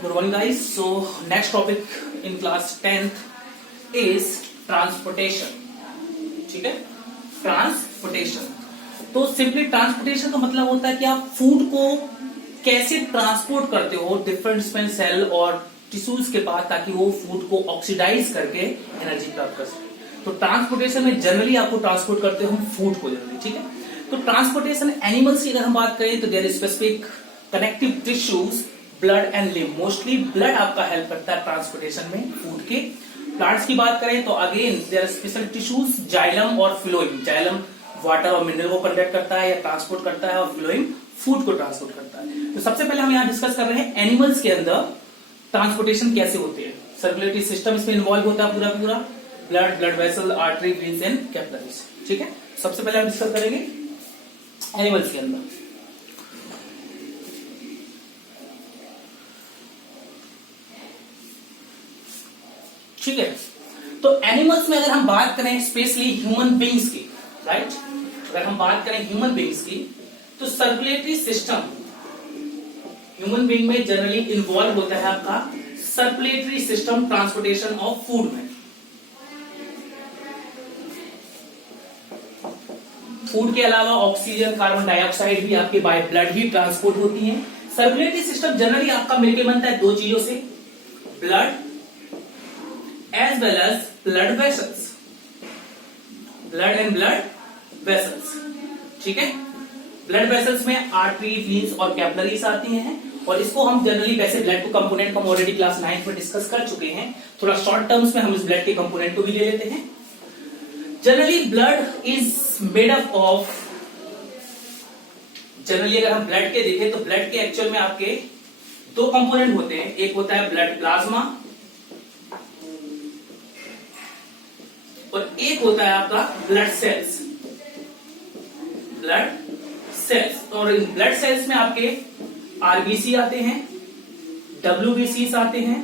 Good morning, guys. So next topic in class 10th is transportation. ठीक है, transportation. तो simply transportation का मतलब होता है कि आप फूड को कैसे ट्रांसपोर्ट करते हो डिफरेंट स्पेन सेल और टिश्यूज के पास, ताकि वो फूड को ऑक्सीडाइज करके एनर्जी प्राप्त कर सके. तो ट्रांसपोर्टेशन में जनरली आपको ट्रांसपोर्ट करते हो फूड को जनरली. ठीक है, तो ट्रांसपोर्टेशन एनिमल्स की अगर हम बात करें तो there is specific connective tissues, blood and lymph. Mostly blood आपका हेल्प करता है ट्रांसपोर्टेशन में फूड के. प्लांट्स की बात करें तो again there are special tissues, xylem और फ्लोएम. जाइलम वाटर और मिनरल को कंडक्ट करता है या ट्रांसपोर्ट करता है, और फ्लोएम फूड को ट्रांसपोर्ट करता है. तो सबसे पहले हम यहाँ डिस्कस कर रहे हैं एनिमल्स के अंदर ट्रांसपोर्टेशन कैसे होते हैं. सर्कुलेटरी सिस्टम इसमें इन्वॉल्व होता है पूरा. Blood, blood vessel, artery, veins and capillaries. ठीक है, सबसे पहले हम डिस्कस करेंगे एनिमल्स के अंदर. ठीक है, तो एनिमल्स में अगर हम बात करें स्पेशली ह्यूमन बींग्स की, राइट, अगर हम बात करें ह्यूमन बींग्स की, तो सर्कुलेटरी सिस्टम ह्यूमन बींग में जनरली इन्वॉल्व होता है आपका circulatory system transportation of food में. फूड के अलावा ऑक्सीजन, कार्बन डाइऑक्साइड भी आपके बाय ब्लड ही ट्रांसपोर्ट होती है. सर्कुलेटरी सिस्टम जनरली आपका मिलकर बनता है दो चीजों से, blood as well as blood vessels, blood and blood vessels. ठीक है, ब्लड वेसल्स में आर्टरी, वीन्स और कैपिलरीज आती हैं, और इसको हम जनरली वैसे ब्लड को कंपोनेंट को हम ऑलरेडी क्लास 9 में डिस्कस कर चुके हैं. थोड़ा शॉर्ट टर्म्स में हम इस ब्लड के कंपोनेंट को भी ले लेते हैं. Generally blood is made up of, generally अगर हम ब्लड के देखें तो ब्लड के एक्चुअल में आपके दो कंपोनेंट होते हैं. एक होता है ब्लड प्लाज्मा और एक होता है आपका ब्लड सेल्स. ब्लड सेल्स, और इन ब्लड सेल्स में आपके आरबीसी आते हैं, डब्ल्यूबीसी आते हैं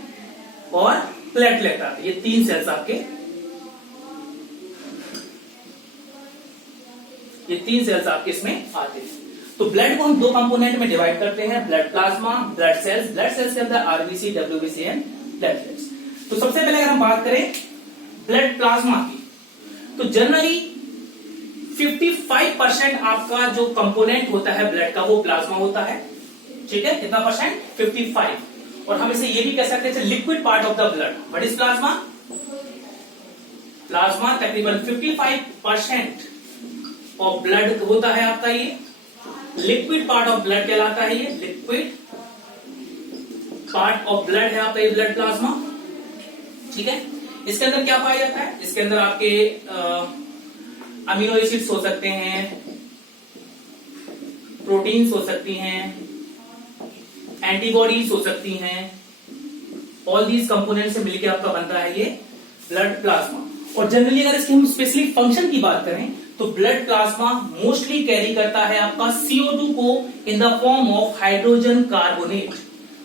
और प्लेटलेट आते हैं. ये तीन सेल्स आपके, ये तीन सेल्स आपके इसमें आते हैं. तो ब्लड को हम दो कंपोनेंट में डिवाइड करते हैं, blood plasma, blood cells. Blood cells के अंदर आरबीसी, डब्ल्यूबीसी एंड प्लेटलेट्स. तो सबसे पहले अगर हम बात करें ब्लड प्लाज्मा की, तो जनरली 55% आपका जो कंपोनेंट होता है ब्लड का वो प्लाज्मा होता है. ठीक है, कितना परसेंट? 55. और हम इसे ये भी कह सकते हैं liquid part of the blood. What is plasma? Plasma तकरीबन 55% ऑफ ब्लड होता है आपका. ये लिक्विड पार्ट ऑफ ब्लड कहलाता है. ये लिक्विड पार्ट ऑफ ब्लड है आपका ये ब्लड प्लाज्मा. ठीक है, इसके अंदर क्या पाया जाता है? इसके अंदर आपके अमीनो एसिड्स हो सकते हैं, प्रोटीन्स हो सकती हैं, एंटीबॉडीज हो सकती हैं. ऑल दीज कंपोनेंट से मिलकर आपका बनता है ये ब्लड प्लाज्मा. और जनरली अगर इसके हम स्पेशली फंक्शन की बात करें तो ब्लड प्लाज्मा मोस्टली कैरी करता है आपका CO2 को in the form of hydrogen carbonate.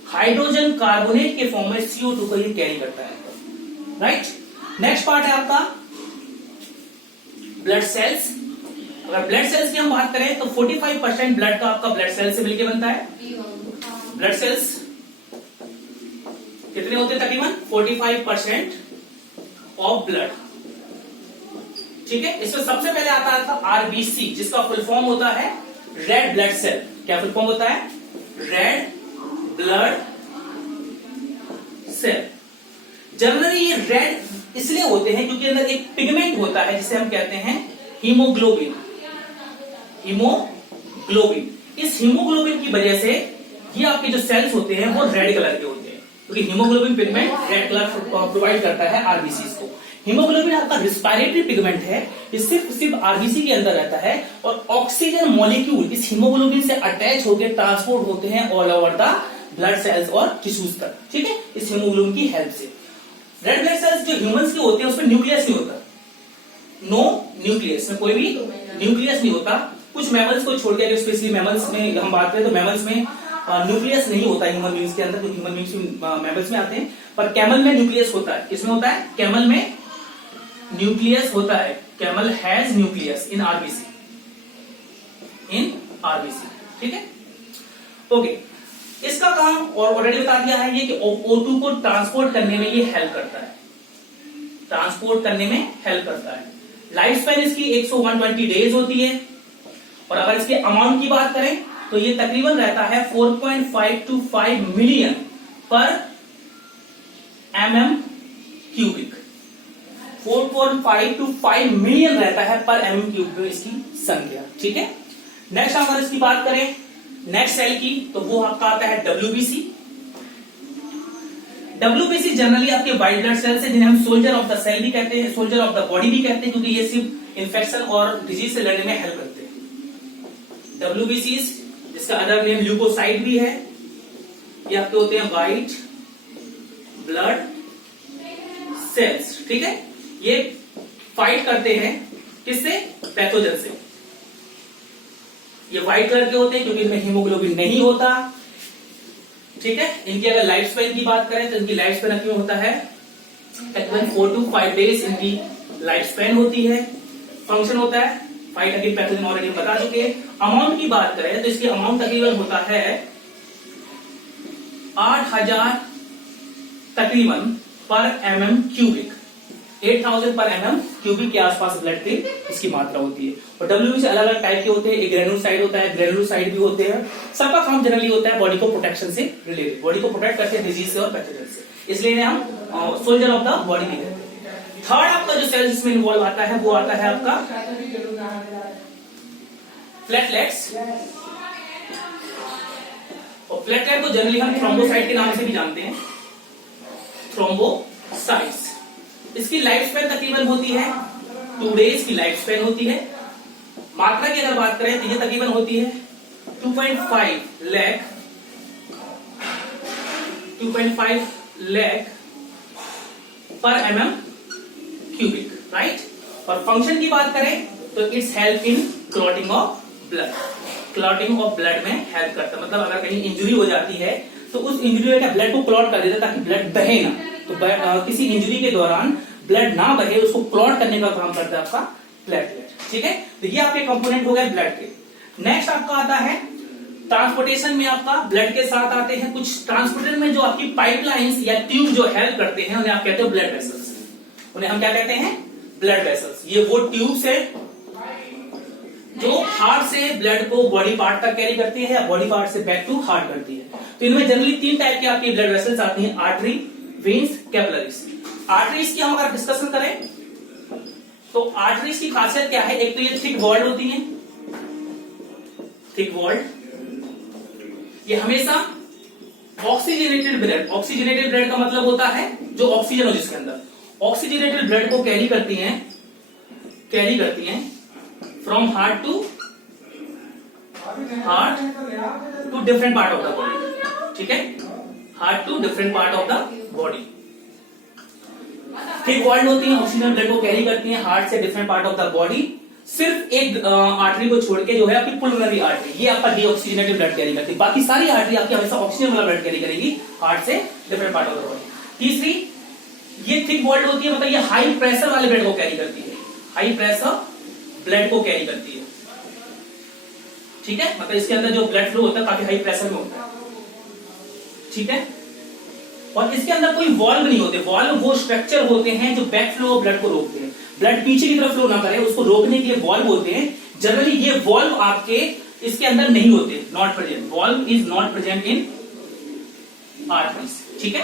Hydrogen carbonate के फॉर्म में CO2 को ये कैरी करता है. राइट, नेक्स्ट पार्ट है आपका ब्लड सेल्स. अगर ब्लड सेल्स की हम बात करें तो 45% ब्लड का आपका ब्लड सेल्स से मिलकर बनता है. ब्लड सेल्स कितने होते हैं? तकरीबन 45% ऑफ ब्लड. ठीक है, इसमें सबसे पहले आता है आरबीसी, जिसका फुल फॉर्म होता है रेड ब्लड सेल. क्या फुल फॉर्म होता है? Red blood cell. जनरली ये रेड इसलिए होते हैं क्योंकि अंदर एक पिगमेंट होता है जिसे हम कहते हैं हीमोग्लोबिन. हीमोग्लोबिन, इस हीमोग्लोबिन की वजह से ये आपके जो सेल्स होते हैं वो रेड कलर के होते हैं, क्योंकि haemoglobin pigment red colour provide करता है आरबीसी को. हीमोग्लोबिन आपका रिस्पायरेटरी पिगमेंट है. ये सिर्फ आरबीसी के अंदर रहता है, और ऑक्सीजन मॉलिक्यूल इस हीमोग्लोबिन से अटैच होकर ट्रांसपोर्ट होते हैं all over the blood cells और टिश्यूज तक. ठीक है, इस हीमोग्लोबिन की हेल्प से. रेड ब्लड सेल्स जो ह्यूमंस के होते हैं उसमें न्यूक्लियस नहीं होता. नो न्यूक्लियस, में कोई भी न्यूक्लियस नहीं होता. कुछ मैमल्स को छोड़ के, स्पेशली मैमल्स में हम बात करें तो मैमल्स में न्यूक्लियस नहीं होता ह्यूमन बींग्स के अंदर, क्योंकि ह्यूमन बींग्स मैमल्स में आते हैं. पर कैमल में न्यूक्लियस होता है. किसमें होता है? कैमल में न्यूक्लियस होता है. Camel has nucleus in RBC. ठीक है, ओके. इसका काम और ऑलरेडी बता दिया है ये कि O2 को ट्रांसपोर्ट करने में ये हेल्प करता है, ट्रांसपोर्ट करने में हेल्प करता है। लाइफ स्पैन इसकी 120 डेज होती है। और अगर इसके अमाउंट की बात करें तो ये तकरीबन रहता है 4.5 to 5 मिलियन पर mm क्यूबिक। 4.5 to 5 मिलियन रहता है पर mm क्यूबिक इसकी संख्या। ठीक है, नेक्स्ट अगर इसकी बात करें नेक्स्ट सेल की तो वो आपका आता है WBC। WBC जनरली आपके व्हाइट ब्लड सेल्स है, जिन्हें हम सोल्जर ऑफ द सेल भी कहते हैं, सोल्जर ऑफ द बॉडी भी कहते हैं, क्योंकि ये सिर्फ इन्फेक्शन और डिजीज से लड़ने में हेल्प करते हैं। WBC जिसका अदर नेम ल्यूकोसाइट भी है, ये आपके होते हैं व्हाइट ब्लड सेल्स। ठीक है, ये फाइट करते हैं किससे? पैथोजन से। ये व्हाइट कलर के होते हैं क्योंकि इनमें हीमोग्लोबिन नहीं होता। ठीक है, इनकी अगर लाइफ स्पैन की बात करें तो इनकी लाइफ स्पैन क्यों होता है तकरीबन 4 to 5 डेज इनकी लाइफ स्पैन होती है। फंक्शन होता है फाइट अगेंस्ट पैथोजन, ऑलरेडी बता चुके। अमाउंट की बात करें तो इसकी अमाउंट तकरीबन होता है 8000 तकरीबन पर mm क्यूबिक, 8000 पर mm क्यूबिक के आसपास ब्लड की इसकी मात्रा होती है। और WBC अलग अलग टाइप के होते हैं, एक ग्रेनुलोसाइट होता है, ग्रेनुलोसाइट भी होते हैं। सबका काम जनरली होता है बॉडी को प्रोटेक्शन से रिलेटेड, बॉडी को प्रोटेक्ट करते हैं डिजीज से और पैथोजन से, इसलिए इन्हें हम सोल्जर ऑफ द बॉडी भी कहते हैं। थर्ड आपका जो सेल इसमें इन्वॉल्व आता है वो आता है आपका प्लेटलेट्स। और प्लेटलेट को जनरली हम थ्रोम्बोसाइट के नाम से भी जानते हैं, थ्रोम्बोसाइट्स। इसकी लाइफ स्पैन तकरीबन होती है 2 डेज की लाइफ स्पैन होती है। मात्रा की अगर बात करें तो ये तकरीबन होती है 2.5 लाख पर mm क्यूबिक, राइट। और फंक्शन की बात करें तो it's help in clotting of blood, clotting of blood में हेल्प करता है। मतलब अगर कहीं इंजरी हो जाती है तो उस इंजरी में ब्लड को क्लॉट कर देता है ताकि ब्लड बहे ना। तो किसी इंजरी के दौरान ब्लड ना बहे उसको क्लॉट करने का काम करता है आपका प्लेटलेट। ठीक है, तो ये आपके कंपोनेंट हो गए ब्लड के। नेक्स्ट आपका आता है ट्रांसपोर्टेशन में आपका ब्लड के साथ आते हैं कुछ ट्रांसपोर्टेशन में जो आपकी पाइपलाइंस या ट्यूब जो हेल्प करते हैं उन्हें आप कहते हो ब्लड वेसल्स। उन्हें हम क्या कहते हैं? Blood vessels. ये वो ट्यूब्स है जो हार्ट से ब्लड को बॉडी पार्ट तक कैरी करती है या बॉडी पार्ट से बैक टू हार्ट करती है। तो इनमें जनरली 3 टाइप की आपकी ब्लड वेसल्स आती हैं, आर्टरी, वेन्स, कैपिलरीज। आर्टरीज की हम अगर डिस्कशन करें तो आर्टरीज की खासियत क्या है? एक तो ये थिक वॉल्ड होती है, थिक वॉल्ड। ये हमेशा ऑक्सीजनेटेड ब्लड, ऑक्सीजनेटेड ब्लड का मतलब होता है जो ऑक्सीजन हो जिसके अंदर, ऑक्सीजनेटेड ब्लड को कैरी करती हैं from heart to different part of the body. ठीक है, heart to different part of the body. Thick walled होती है, ऑक्सीजन ब्लड को कैरी करती हैं हार्ट से different part of the body. सिर्फ एक आर्टरी को छोड़ के जो है आपकी पुल्मोनरी आर्टरी, ये आपका डीऑक्सीजनेटेड ब्लड कैरी करती है। बाकी सारी आर्टरी आपकी हमेशा ऑक्सीजन वाला ब्लड कैरी करेगी हार्ट से different part of the body. तीसरी, ये थिक वॉल्ड होती है, मतलब ये हाई प्रेशर वाले ब्लड को कैरी करती है, हाई प्रेशर ब्लड को कैरी करती है। ठीक है, मतलब इसके अंदर जो ब्लड फ्लो होता है काफी हाई प्रेशर में होता है। ठीक है, और इसके अंदर कोई वॉल्व नहीं होते। वॉल्व वो स्ट्रक्चर होते हैं जो बैक फ्लो ऑफ ब्लड को रोकते हैं, ब्लड पीछे की तरफ फ्लो ना करे उसको रोकने के लिए वॉल्व होते हैं। जनरली ये वॉल्व आपके इसके अंदर नहीं होते, not present. Valve is not present in arteries. ठीक है,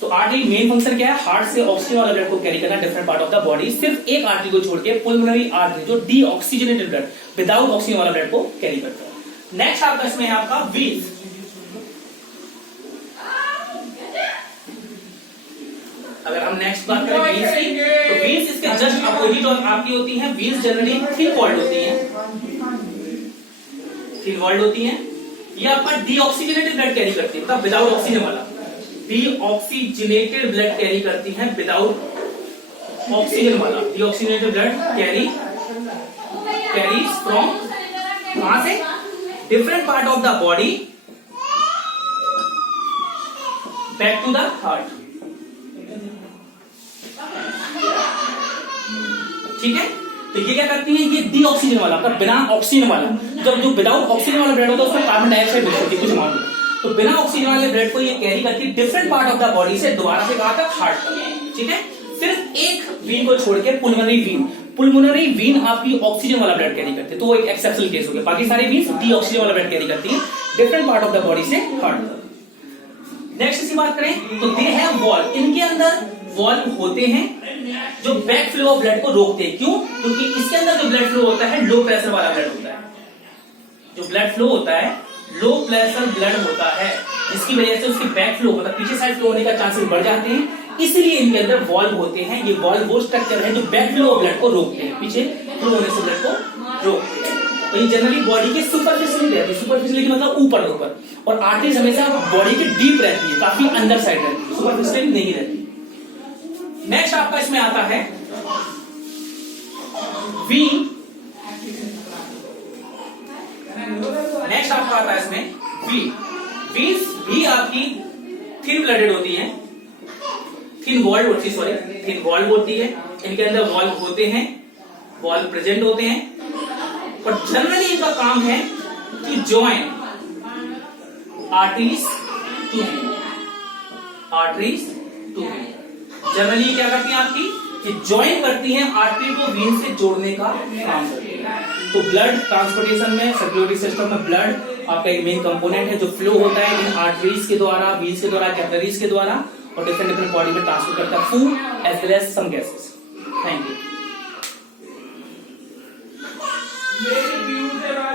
तो आर्टरी मेन फंक्शन क्या है? हार्ट से ऑक्सीजन वाला ब्लड को कैरी करना different part of the body. सिर्फ एक आर्टरी को छोड़ के पुल्मोनरी आर्टरी जो डीऑक्सीजनेटेड ब्लड, विदाउट ऑक्सीजन वाला ब्लड को कैरी करता है। नेक्स्ट आपका इसमें है आपका वेन्स। अगर हम नेक्स्ट बात करें वेन्स की, तो वेन्स इसके जस्ट अपोजिट और आपकी होती हैं। वेन्स जनरली थिन वॉल्ड होती हैं, थिन वॉल्ड होती हैं। ये आपका डीऑक्सीजनेटेड ब्लड कैरी करती है, मतलब विदाउट ऑक्सीजन वाला डीऑक्सीजनेटेड ब्लड कैरी करती है, विदाउट ऑक्सीजन वाला डीऑक्सीजनेटेड ब्लड कैरीज फ्रॉम कहां से? Different part of the body back to the heart. ठीक है, तो ये क्या करती है? ये डीऑक्सीजन वाला, मतलब बिना ऑक्सीजन वाला, जब जो विदाउट ऑक्सीजन वाला ब्लड होता है उसमें कार्बन डाइऑक्साइड मिक्स होती है कुछ अमाउंट में। तो बिना ऑक्सीजन वाले ब्लड को ये कैरी करती है different part of the body से दोबारा से कहां तक, हार्ट तक, ठीक है। सिर्फ एक वीन को छोड़ के पुल्मोनरी वीन आपकी ऑक्सीजन वाला ब्लड कैरी करती है, तो वो एक एक्सेप्शनल केस हो गया। बाकी सारी वीन्स डीऑक्सीजन वाला ब्लड कैरी करती है different part of the body से हार्ट तक। नेक्स्ट इसी बात करें तो दे हैव वॉल्व, इनके अंदर वॉल्व होते हैं जो बैक फ्लो ऑफ ब्लड को रोकते हैं। क्यों? क्योंकि इसके अंदर जो ब्लड फ्लो होता है लो प्रेशर वाला ब्लड होता है, जो ब्लड फ्लो होता है लो प्रेशर ब्लड होता है, जिसकी वजह से उसकी बैक फ्लो मतलब पीछे साइड फ्लो होने का चांसेस बढ़ जाते हैं। इसलिए इनके अंदर वॉल्व होते हैं। ये वॉल्व वो स्ट्रक्चर है जो बैक फ्लो ऑफ ब्लड को रोकते हैं, पीछे फ्लो होने से ब्लड को रोकते हैं। तो ये जनरली बॉडी के सुपरफिशियली रहती है, सुपरफिशियली मतलब ऊपर ऊपर, और आर्टरीज हमेशा बॉडी के डीप रहती है, काफी अंदर साइड रहती है, सुपरफिशियली नहीं रहती। नेक्स्ट आपका इसमें आता है वीन। नेक्स्ट आपका आता है इसमें वीन। वीन्स भी आपकी थिन ब्लडेड होती है, थिन वॉल्व होती है, सॉरी थिन वॉल्व होती है। इनके अंदर वॉल्व होते हैं, वॉल्व प्रेजेंट होते हैं, और जनरली इनका काम है कि join arteries to vein, arteries to vein. Generally क्या करती हैं आपकी, कि ज्वाइन करती हैं आर्टरी को वेन से जोड़ने का काम करती है। तो ब्लड ट्रांसपोर्टेशन में, सर्कुलेटरी सिस्टम में ब्लड आपका एक मेन कंपोनेंट है जो फ्लो होता है इन आर्टरीज के द्वारा, वीन्स के द्वारा, कैपिलरीज के द्वारा, और डिफरेंट डिफरेंट बॉडी में ट्रांसफर करता है food as well as some gases. Thank you.